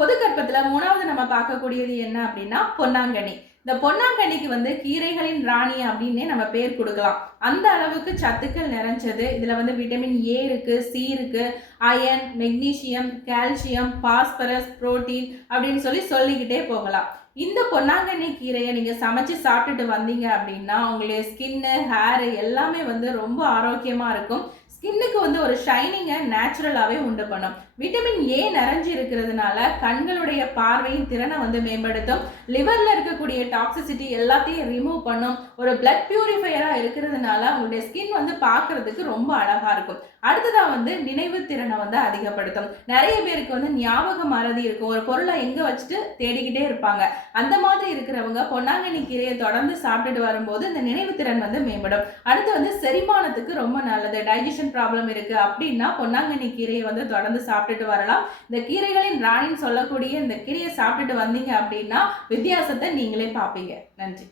பொது கற்பத்துல 3வது நம்ம பார்க்கக்கூடியது என்ன அப்படின்னா பொன்னாங்கண்ணி. இந்த பொன்னாங்கண்ணிக்கு கீரைகளின் ராணி அப்படின்னே நம்ம பேர் கொடுக்கலாம். அந்த அளவுக்கு சத்துக்கள் நிறைஞ்சது. இதுல விட்டமின் ஏ இருக்கு, சி இருக்கு, iron, magnesium, calcium, phosphorus, protein அப்படின்னு சொல்லிக்கிட்டே போகலாம். இந்த பொன்னாங்கண்ணி கீரையை நீங்க சமைச்சு சாப்பிட்டுட்டு வந்தீங்க அப்படின்னா உங்களுடைய ஸ்கின்னு, ஹேர் எல்லாமே ரொம்ப ஆரோக்கியமா இருக்கும். ஸ்கின்னுக்கு ஒரு ஷைனிங்கை நேச்சுரலாகவே உண்டு பண்ணும். விட்டமின் ஏ நிறைஞ்சு இருக்கிறதுனால கண்களுடைய பார்வையின் திறனை மேம்படுத்தும். லிவர்ல இருக்கக்கூடிய டாக்ஸிசிட்டி எல்லாத்தையும் ரிமூவ் பண்ணும். ஒரு பிளட் பியூரிஃபையரா இருக்கிறதுனால உங்களுடைய ஸ்கின் பார்க்கறதுக்கு ரொம்ப அழகா இருக்கும். அடுத்ததா நினைவு திறனை அதிகப்படுத்தும். நிறைய பேருக்கு ஞாபக மறதி இருக்கும். ஒரு பொருளை எங்க வச்சுட்டு தேடிக்கிட்டே இருப்பாங்க. அந்த மாதிரி இருக்கிறவங்க பொன்னாங்கண்ணி கீரையை தொடர்ந்து சாப்பிட்டுட்டு வரும்போது இந்த நினைவு திறன் மேம்படும். அடுத்து செரிமானத்துக்கு ரொம்ப நல்லது. டைஜஷன் ப்ராப்ளம் இருக்கு அப்படின்னா பொன்னாங்கண்ணி கீரையை தொடர்ந்து சாப்பிட்டுட்டு வரலாம். இந்த கீரைகளின் ராணின்னு சொல்லக்கூடிய இந்த கீரையை சாப்பிட்டுட்டு வந்தீங்க அப்படின்னா வித்தியாசத்தை நீங்களே பார்ப்பீங்க. நன்றி.